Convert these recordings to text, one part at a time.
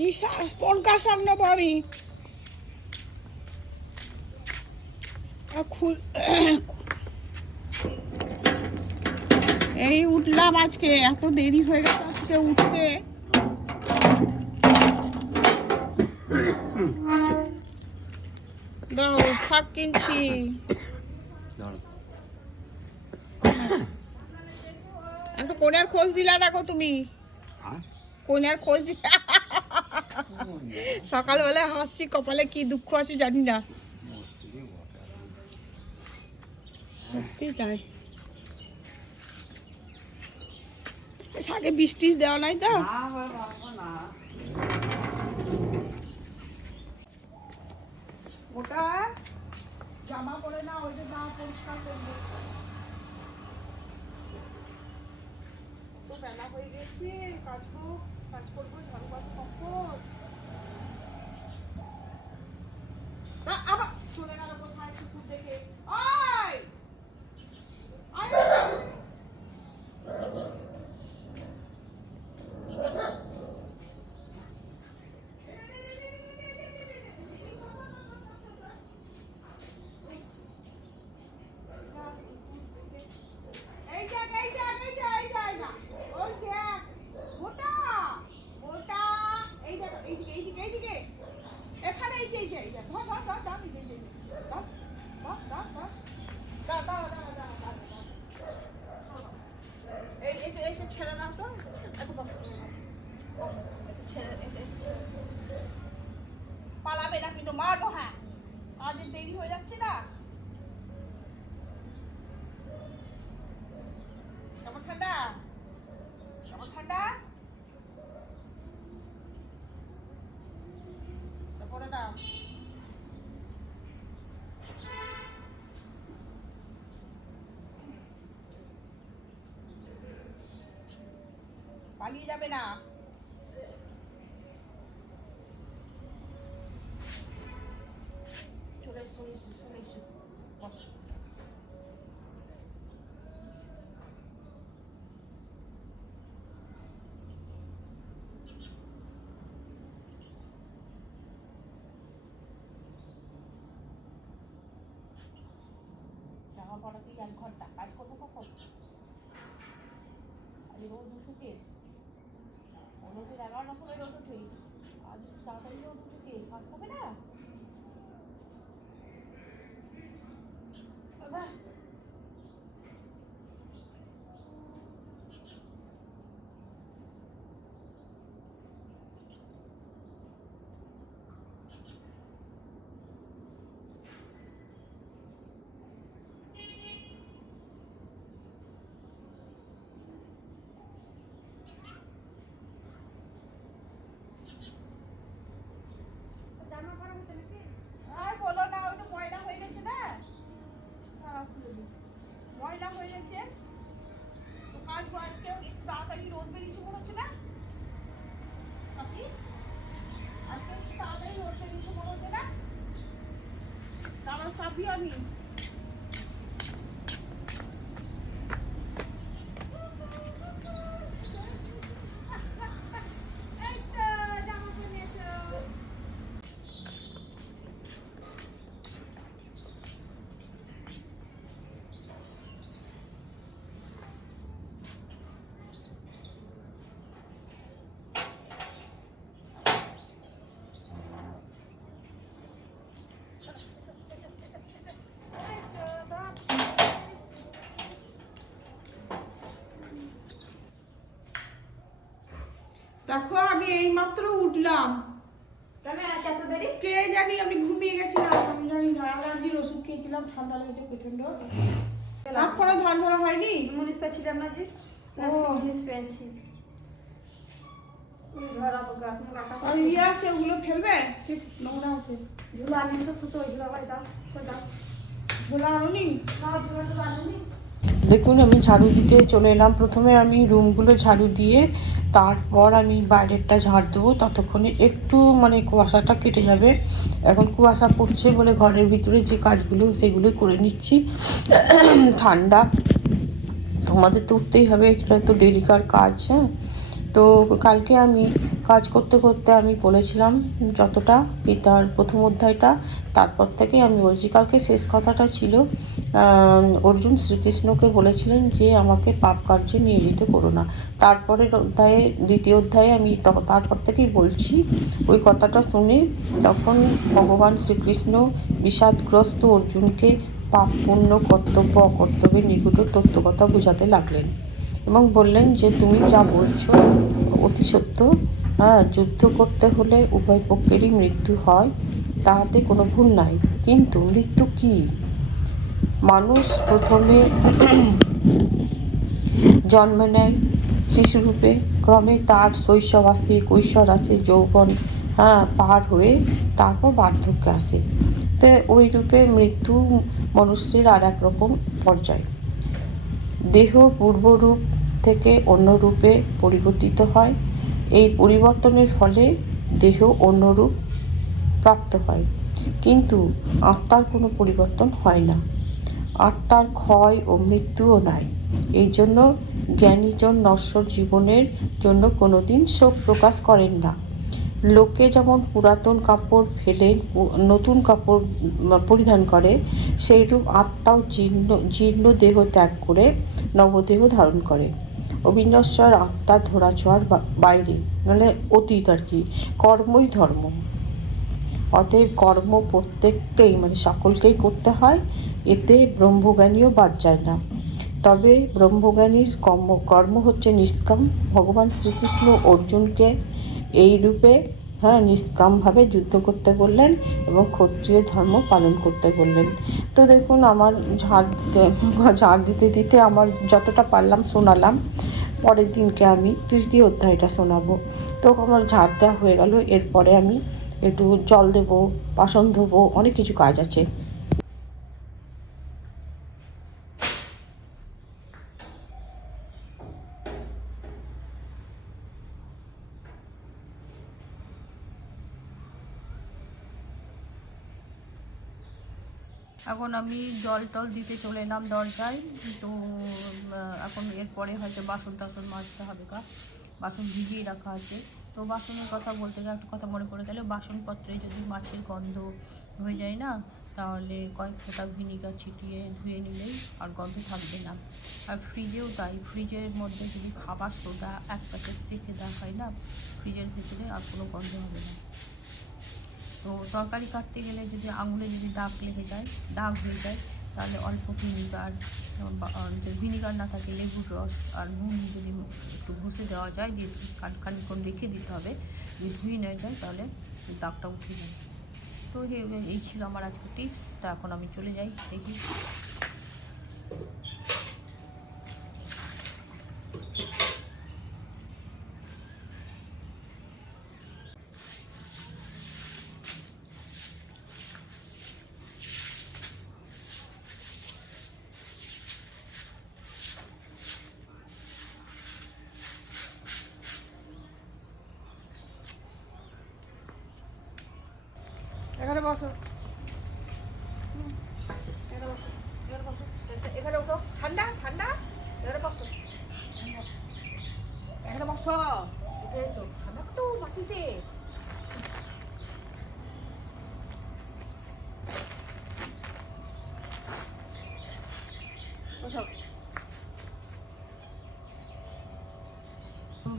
কি কোন কাজ সামলাবো আমি? এই উঠলাম আজকে, এত দেরি হয়ে গেছে আজকে উঠতে। দাও শাক কিনছি। একটু কোনের খোঁজ দিলা রাখো তুমি, কোনের খোঁজ দিলা। সকালবেলা হাসছি, কপালে কি দুঃখ আছে জানি না। সত্যি তাই। শাকে বৃষ্টি দেওয়া নাই তো? ওটা জামা পরে না, ওই যে না পরিষ্কার করবো। তো বেলা হয়ে গেছে, কাজ করবো, ঝাড়ু বাড়ি কখন? আবার চলে গেল কোথায় কুকুর দেখে। ওই ছেড়ে দাও তো, পালাবে না কিন্তু, মারবো। হ্যাঁ, কাজের দেরি হয়ে যাচ্ছে না। কেমন ঠান্ডা, কেমন ঠান্ডা। তারপরে না পালিয়ে যাবে না। চলে এসো, চলে এসো, বসো। জামা পড়াতেই 1 ঘন্টা, কাজ করবো কখন? আজ রোদ উঠেছে, অন্যদিন 11টার সময় রোদ উঠে, আজ তাড়াতাড়ি রোদ উঠেছে, কাজ হবে না। আর বলো না, ওইটা ময়লা হয়ে গেছে না, ময়লা হয়ে গেছে তো কাচবো। আজকে একটু তাড়াতাড়ি রোদ বেরিয়েছে মনে হচ্ছে না আপনি? আজকে একটু তাড়াতাড়ি রোদ বেরিয়েছে মনে হচ্ছে না? তারপর চাপি আমি। দেখো আমি এইমাত্র উঠলাম। কেন আজ এত দেরি? কে জানি, আমি ঘুমিয়ে গেছিলাম, আমি জানি না। অ্যালার্জির ওষুধ খেয়েছিলাম, ঠান্ডা লেগেছে প্রচন্ড। এখনো ধান ধরা হয়নি। মুনিশ পাচ্ছিলাম না যে, মুনিশ পেয়েছি। ধরা পোকা আর ইয়ে আছে, ওগুলো ফেলবে, ঠিক নোংরা আছে। ঝুলা আনি তো, ফুটো ঝুলা বাড়ি দাও, দাও। ঝোলা আনুনি? না, ঝুলাটা তো আনুনি। দেখুন আমি ঝাড়ু দিতে চলে এলাম। প্রথমে আমি রুমগুলো ঝাড়ু দিয়ে তারপর আমি বাইরেরটা ঝাড় দেবো, ততক্ষণে একটু মানে কুয়াশাটা কেটে যাবে। এখন কুয়াশা পড়ছে বলে ঘরের ভিতরে যে কাজগুলো সেগুলো করে নিচ্ছি। ঠান্ডা, তোমাদের তো উঠতেই হবে, এটা তো ডেলিকার কাজ। হ্যাঁ, তো কালকে আমি কাজ করতে করতে আমি বলেছিলাম যতটা গীতার প্রথম অধ্যায়টা, তারপর থেকে আমি বলছি। কালকে শেষ কথাটা ছিল অর্জুন শ্রীকৃষ্ণকে বলেছিলেন যে আমাকে পাপ কার্যে নিয়োজিত করো না। তারপরের অধ্যায়ে, দ্বিতীয় অধ্যায়ে আমি তারপর থেকেই বলছি। ওই কথাটা শুনে তখন ভগবান শ্রীকৃষ্ণ বিষাদগ্রস্ত অর্জুনকে পাপ পুণ্য কর্তব্য অকর্তব্যের নিকট তত্ত্বকথা বোঝাতে লাগলেন এবং বললেন যে তুমি যা বলছো অতি সত্য। যুদ্ধ করতে হলে উভয় পক্ষেরই মৃত্যু হয়, তাহাতে কোনো ভুল নাই। কিন্তু মৃত্যু কি? মানুষ প্রথমে জন্ম নেয় শিশুরূপে, ক্রমে তার শৈশব আসে, কৈশোর আসে, যৌবন পার হয়ে তারপর বার্ধক্য আসে। তো ওই রূপে মৃত্যু মনুষ্যের আর এক রকম পর্যায়। দেহ পূর্বরূপ থেকে অন্য রূপে পরিবর্তিত হয়। এই পরিবর্তনের ফলে দেহ অন্য রূপ প্রাপ্ত হয়, কিন্তু আত্মার কোনো পরিবর্তন হয় না। আত্মার ক্ষয় ও মৃত্যুও নাই। এই জন্য জ্ঞানীজন নশ্বর জীবনের জন্য কোনোদিন শোক প্রকাশ করেন না। লোকে যেমন পুরাতন কাপড় ফেলে নতুন কাপড় পরিধান করে, সেইরূপ আত্মাও জীর্ণ দেহ ত্যাগ করে নবদেহ ধারণ করে। অবিনশ্বর আত্মা ধরাছোঁয়ার বাইরে, মানে অতীত আর কি। কর্মই ধর্ম। অতএব কর্ম প্রত্যেককেই, মানে সকলকেই করতে হয়, এতে ব্রহ্মজ্ঞানীও বাদ যায় না। তবে ব্রহ্মজ্ঞানীর কর্ম হচ্ছে নিষ্কাম। ভগবান শ্রীকৃষ্ণ অর্জুনকে এই রূপে নিষ্কামভাবে যুদ্ধ করতে বললেন এবং ক্ষত্রিয় ধর্ম পালন করতে বললেন। তো দেখুন, আমার ঝাড় দিতে দিতে আমার যতটা পারলাম শোনালাম। পরের দিনকে আমি তৃতীয় অধ্যায়টা শোনাবো। তো আমার ঝাড় দেওয়া হয়ে গেল। এরপরে আমি একটু জল দেবো, বাসন ধোবো, অনেক কিছু কাজ আছে। এখন আমি জল টল দিতে চলে এলাম দরজায়। তো এখন এরপরে হয়তো বাসন টাসন মাজতে হবে। বাসন ভিজিয়ে রাখা আছে। তো বাসনের কথা বলতে গেলে একটা কথা মনে পড়ে গেল, বাসনপত্রে যদি মাছের গন্ধ হয়ে যায় না, তাহলে কয়েক ফোঁটা ভিনিগার ছিটিয়ে ধুয়ে নিলেই আর গন্ধ থাকবে না। আর ফ্রিজেও তাই, ফ্রিজের মধ্যে যদি খাবার সোডা এক প্যাকেট রেখে দেওয়া হয় না, ফ্রিজের ভেতরে আর কোনো গন্ধ হবে না। তো তরকারি কাটতে গেলে যদি আঙুলে যদি দাগ লেগে যায়, দাগ হয়ে যায়, তাহলে অল্প ভিনিগার না থাকে লেবুর রস আর নুন যদি একটু ঘষে দেওয়া যায়, দিয়ে খানিকক্ষণ রেখে দিতে হবে, যদি ধুয়ে নেওয়া যায় তাহলে দাগটা উঠে যায়। তো এই ছিল আমার আজকে টিপস। তা এখন আমি চলে যাই, দেখি। এখানে বসো, এখানে উঠো। ঠান্ডা ঠান্ডা, এখানে বসো, এখানে বসো, উঠে এসো। ঠান্ডা তো মাটিতে। বসো।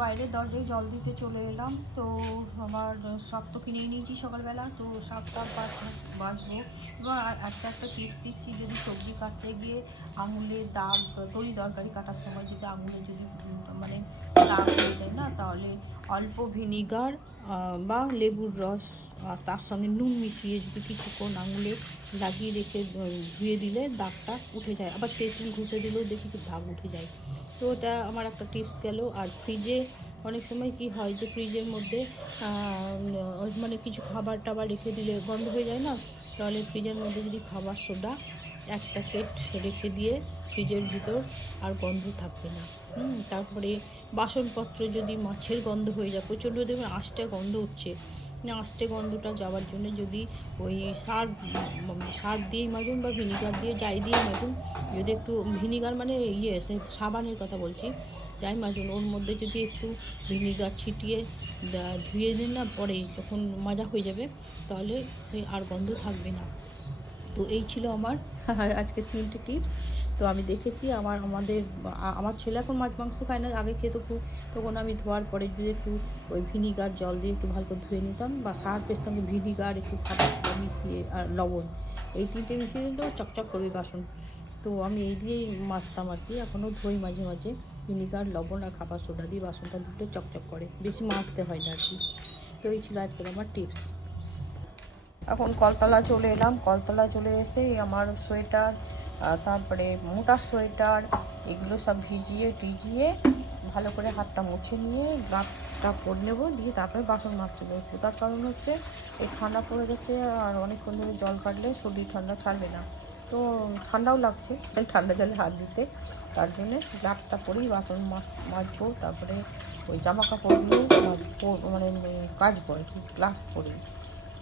বাইরের দরজায় জল দিতে চলে এলাম। তো আমার শাক তো কিনেই নিয়েছি সকালবেলা। তো শাকটা বাছবো এবং একটা টিপস দিচ্ছি, যদি সবজি কাটতে গিয়ে আঙুলে দাগ, তরকারি কাটার সময় যদি আঙুলে যদি মানে দাগ হয়ে যায় না, তাহলে অল্প ভিনিগার বা লেবুর রস আর তার সঙ্গে নুন মিশিয়ে যদি কিছুক্ষণ আঙুলে লাগিয়ে রেখে ধুয়ে দিলে দাগটা উঠে যায়। আবার তেঁতুল ঘষে দিলেও দেখি দাগ উঠে যায়। তো ওটা আমার একটা টিপস গেল। আর ফ্রিজে অনেক সময় কি হয় যে ফ্রিজের মধ্যে মানে কিছু খাবার টাবার রেখে দিলে গন্ধ হয়ে যায় না, তাহলে ফ্রিজের মধ্যে যদি খাবার সোডা এক প্যাকেট রেখে দিয়ে ফ্রিজের ভিতর আর গন্ধ থাকবে না। তারপরে বাসনপত্র যদি মাছের গন্ধ হয়ে যায়, প্রচণ্ড দেখবেন আষ্টে গন্ধ উঠছে, আস্তে গন্ধটা যাওয়ার জন্য যদি ওই সার্ফ দিয়েই মাজুন বা ভিনিগার দিয়ে যাই দিয়ে মাজুন। যদি একটু ভিনিগার মানে সাবানের কথা বলছি, যাই মাজুন, ওর মধ্যে যদি একটু ভিনিগার ছিটিয়ে ধুয়ে দিন না, পরে যখন মাজা হয়ে যাবে তাহলে সেই আর গন্ধ থাকবে না। তো এই ছিল আমার আজকে 3টে টিপস। তো আমি দেখেছি আমার ছেলে এখন মাছ মাংস খায় না, আগে খেত খুব, তখন আমি ধোয়ার পরে যদি একটু ওই ভিনিগার জল দিয়ে একটু ভালো করে ধুয়ে নিতাম, বা সার্ফের সঙ্গে ভিনিগার একটু খাবার মিশিয়ে আর লবণ, এই 3টে মিশিয়ে দিলেও চকচক করবে বাসন। তো আমি এই দিয়েই মাজতাম আর কি, এখনও ধুই মাঝে মাঝে, ভিনিগার, লবণ আর খাবার সোডা দিয়ে বাসনটা ধুলে চকচক করে, বেশি মাজতে হয় না আর কি। তো এই ছিল আজকের আমার টিপস। এখন কলতলা চলে এলাম, কলতলা চলে এসে আমার সোয়েটার, তারপরে মোটা সোয়েটার, এগুলো সব ভিজিয়ে টিজিয়ে ভালো করে হাতটা মুছে নিয়ে গাছটা পরে নেবো, দিয়ে তারপরে বাসন মাজতে বসবো। তার কারণ হচ্ছে এই ঠান্ডা পড়ে যাচ্ছে, আর অনেকক্ষণ ধরে জল কাটলে শরীর ঠান্ডা ছাড়বে না, তো ঠান্ডাও লাগছে ঠান্ডা জলে হাত দিতে, তার জন্যে গ্লাভসটা পরেই বাসন মাজবো। তারপরে ওই জামা কাপড়গুলো মানে কাচবো আর কি, গ্লাভস পরেই।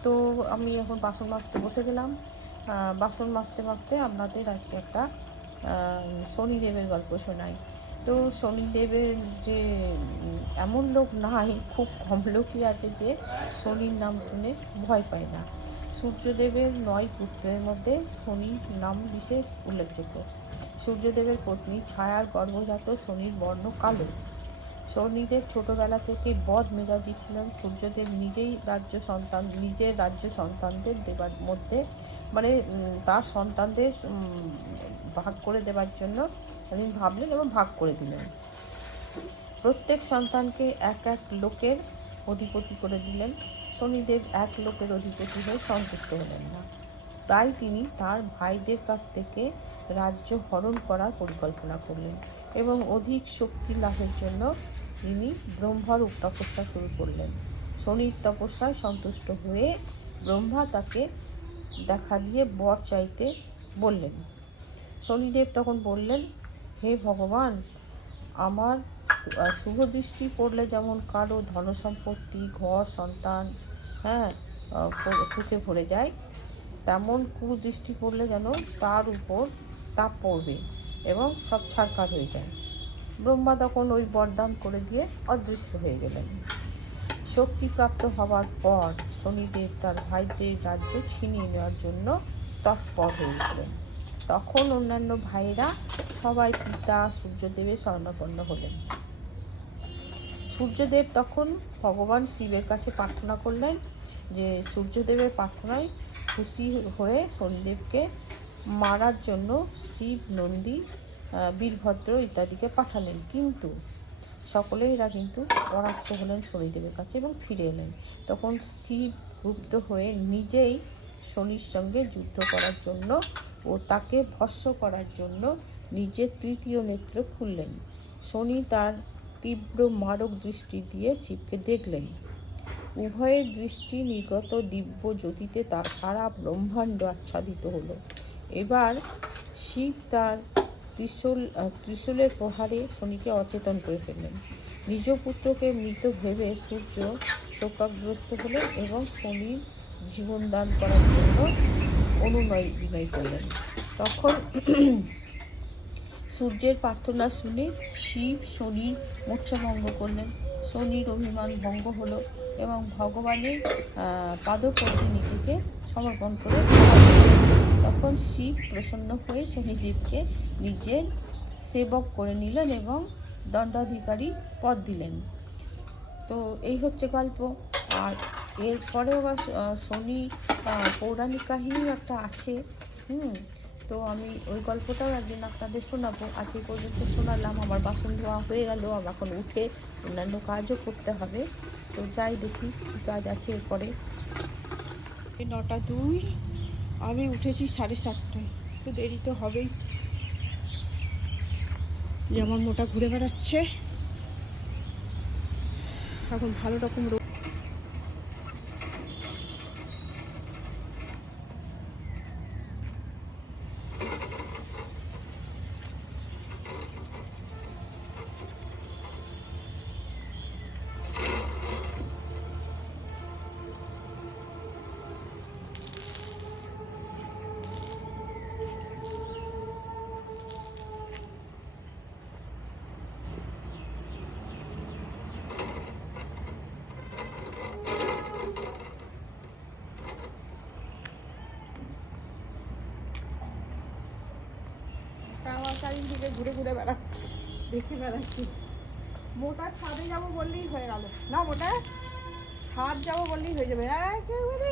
তো আমি এখন বাসন মাজতে বসে গেলাম। বাসন মাজতে মাজতে আপনাদের আজকে একটা শনিদেবের গল্প শোনাই। তো শনিদেবের যে এমন লোক নাই, খুব কম লোকই আছে যে শনির নাম শুনে ভয় পায় না। সূর্যদেবের 9 পুত্রের মধ্যে শনির নাম বিশেষ উল্লেখযোগ্য। সূর্যদেবের পত্নী ছায়ার গর্ভজাত শনির বর্ণ কালো। শনিদেব ছোটবেলা থেকে বদ মেজাজি ছিলেন। সূর্যদেব নিজের রাজ্য সন্তানদের দেবার মধ্যে, মানে তার সন্তানদের ভাগ করে দেবার জন্য তিনি ভাবলেন এবং ভাগ করে দিলেন। প্রত্যেক সন্তানকে এক এক লোকের অধিপতি করে দিলেন। শনিদেব এক লোকের অধিপতি হয়ে সন্তুষ্ট হলেন না, তাই তিনি তার ভাইদের কাছ থেকে রাজ্য হরণ করার পরিকল্পনা করলেন এবং অধিক শক্তি লাভের জন্য তিনি ব্রহ্মার তপস্যা শুরু করলেন। শনির তপস্যায় সন্তুষ্ট হয়ে ব্রহ্মা তাকে দেখা দিয়ে বর চাইতে বললেন। শনিদেব তখন বললেন, হে ভগবান, আমার শুভ দৃষ্টি পড়লে যেমন কারো ধনসম্পত্তি, ঘর, সন্তান সুখে ভরে যায়, তেমন কুদৃষ্টি পড়লে যেন তার উপর তা পড়বে এবং সব ছারখার হয়ে যায়। ব্রহ্মা তখন ওই বরদান করে দিয়ে অদৃশ্য হয়ে গেলেন। শক্তিপ্রাপ্ত হওয়ার পর শনিদেব তার ভাইদের রাজ্য ছিনিয়ে নেওয়ার জন্য তৎপর হয়ে উঠলেন। তখন অন্যান্য ভাইয়েরা সবাই পিতা সূর্যদেবের শরণাপন্ন হলেন। সূর্যদেব তখন ভগবান শিবের কাছে প্রার্থনা করলেন, যে সূর্যদেবের প্রার্থনায় খুশি হয়ে শনিদেবকে মারার জন্য শিব, নন্দী, বীরভদ্র ইত্যাদিকে পাঠালেন, কিন্তু সকলেরা কিন্তু পরাস্ত হলেন শনিদেবের কাছে এবং ফিরে এলেন। তখন শিব ক্ষুব্ধ হয়ে নিজেই শনির সঙ্গে যুদ্ধ করার জন্য ও তাকে ভস্ম করার জন্য নিজের 3য় নেত্র খুললেন। শনি তার তীব্র মারক দৃষ্টি দিয়ে শিবকে দেখলেন। উভয়ের দৃষ্টি নির্গত দিব্য জ্যোতিতে তার সারা ব্রহ্মাণ্ড আচ্ছাদিত হলো। এবার শিব তার ত্রিশূলের প্রহারে শনিকে অচেতন করে ফেললেন। নিজ পুত্রকে মৃত ভেবে সূর্য শোকাগ্রস্ত হলেন এবং শনির জীবনদান করার জন্য অনুনয় বিনয় করলেন। তখন সূর্যের প্রার্থনা শুনে শিব শনির মোক্ষভঙ্গ করলেন। শনির অভিমান ভঙ্গ হলো এবং ভগবানের পাদপদ্মে নিজেকে সমর্পণ করে তখন শিব প্রসন্ন হয়ে শনিদেবকে নিজের সেবক করে নিলেন এবং দণ্ডাধিকারী পদ দিলেন। তো এই হচ্ছে গল্প। আর এরপরেও আবার শনি পৌরাণিক কাহিনীও একটা আছে। তো আমি ওই গল্পটাও একদিন আপনাদের শোনাবো। আজকে পর্যন্ত শোনালাম, আমার বাসন ধোয়া হয়ে গেল, আমার এখন উঠে অন্যান্য কাজও করতে হবে। তো যাই দেখি কী কাজ আছে এরপরে। 9:02, আমি উঠেছি 7:30, তো দেরি তো হবেই। যে আমার মোটা ঘুরে বেড়াচ্ছে এখন ভালো রকম। চারিদিকে ঘুরে ঘুরে বেড়াচ্ছি, দেখে বেড়াচ্ছি। মোটা ছাদে যাবো বললেই হয়ে গেল না, মোটা ছাদ যাবো বললেই হয়ে যাবে, একেবারে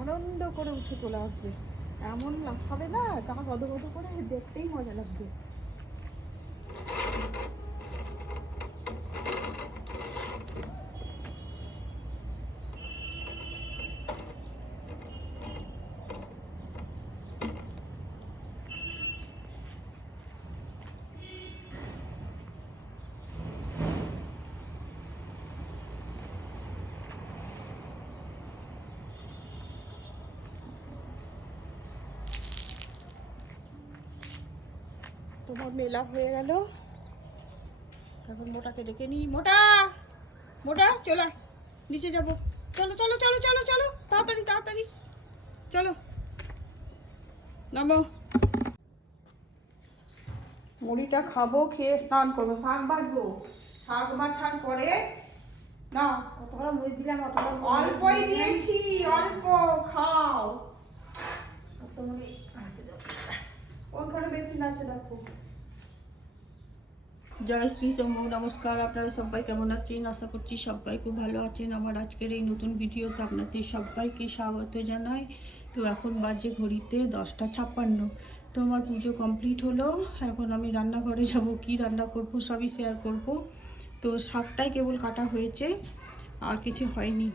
আনন্দ করে উঠে চলে আসবে, এমন লাফাবে না গা গদগদ করে, দেখতেই মজা লাগবে। তোমার মেলা হয়ে গেল, এখন মোটাকে ডেকে নিই। মোটা, মোটা চলো নিচে যাবো, চলো চলো চলো চলো চলো, তাড়াতাড়ি তাড়াতাড়ি চলো, নামো। মুড়িটা খাবো, খেয়ে স্নান করবো, শাক বাঁচবো, শাক বাছার পরে না কতগুলো মুড়ি দিলাম, অতগুলো অল্পই দিয়েছি, অল্প খাও। অত মুড়ি হাতে দাও। ওখানে বেশি আছে দেখো। জয় শ্রী শম্ভু, নমস্কার। আপনারা সবাই কেমন আছেন? আশা করছি সবাই খুব ভালো আছেন। আমার আজকের এই নতুন ভিডিওতে আপনাদের সবাইকে স্বাগত জানাই। তো এখন বাজে ঘড়িতে 10:56। তো আমার পুজো কমপ্লিট হলো, এখন আমি রান্নাঘরে যাব, কি রান্না করব সবই শেয়ার করব। তো শাকটাই কেবল কাটা হয়েছে, আর কিছু হয়নি।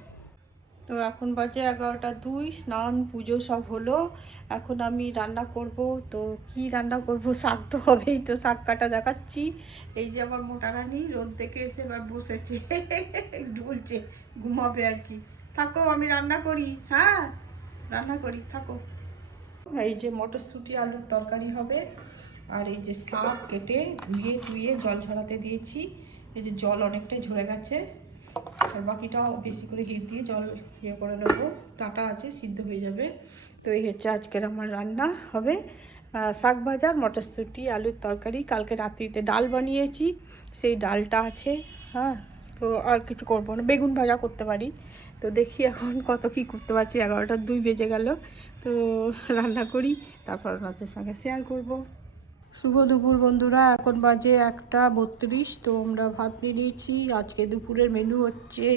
তো এখন বাজে 11:02, স্নান পুজো সব হলো, এখন আমি রান্না করব। তো কি রান্না করব, শাক তো হবেই, তো শাক কাটা দেখাচ্ছি। এই যে আমার মোটা রানী রোদ থেকে এসে এবার বসেছে, ঢুলছে, ঘুমাবে আর কি। থাকো আমি রান্না করি, হ্যাঁ রান্না করি, থাকো। এই যে মটরশুঁটি আলুর তরকারি হবে, আর এই যে শাক কেটে ধুয়ে ধুয়ে জল ঝরাতে দিয়েছি। এই যে জল অনেকটাই ঝরে গেছে, আর বাকিটাও বেশি করে হিট দিয়ে জল ইয়ে করে নেবো, টাটা আছে, সিদ্ধ হয়ে যাবে। তো এই হচ্ছে আজকের আমার রান্না হবে, শাক ভাজা, মটরশুঁটি আলুর তরকারি। কালকে রাত্রিতে ডাল বানিয়েছি, সেই ডালটা আছে। হ্যাঁ, তো আর কিছু করবো না, বেগুন ভাজা করতে পারি। তো দেখি এখন কত কি করতে পারছি, 11:02 বেজে গেল। তো রান্না করি, তারপর আপনাদের সঙ্গে শেয়ার করব। শুভ দুপুর বন্ধুরা, এখন বাজে 1:32। তো আমরা ভাত নিয়ে নিয়েছি। আজকে দুপুরের মেনু হচ্ছে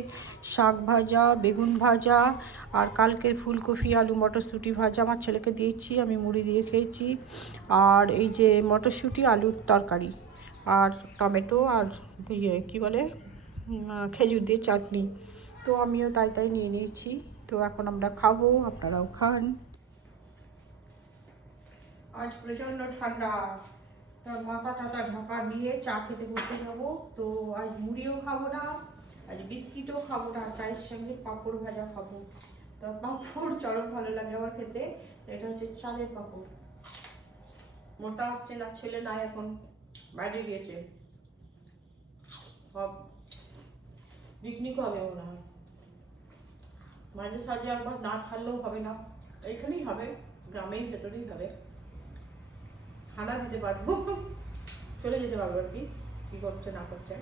শাক ভাজা, বেগুন ভাজা, আর কালকের ফুলকপি আলু মটরশুঁটি ভাজা আমার ছেলেকে দিয়েছি, আমি মুড়ি দিয়ে খেয়েছি। আর এই যে মটরশুঁটি আলুর তরকারি, আর টমেটো, আর ইয়ে কী বলে, খেজুর দিয়ে চাটনি। তো আমিও তাই তাই নিয়ে নিয়েছি। তো এখন আমরা খাবো, আপনারাও খান। আজ প্রচণ্ড ঠান্ডা, তার মাথা টাথা ঢাকা দিয়ে চা খেতে বসে যাবো। তো আজ মুড়িও খাবো না, আজ বিস্কিটও খাবো না, চায়ের সঙ্গে পাঁপড় ভাজা খাবো। তো পাঁপড় চরম ভালো লাগে আমার খেতে। তো এটা হচ্ছে চালের পাঁপড়। মোটা আসছে না, ছেলে নাই, এখন বাইরে গিয়েছে, সব পিকনিক হবে মনে হয়, মাঝে সাঝে একবার না ছাড়লেও হবে না, এইখানেই হবে, গ্রামের ভেতরেই হবে, খানা দিতে পারবো, চলে যেতে পারবো আর কি, কী করছে না করছে।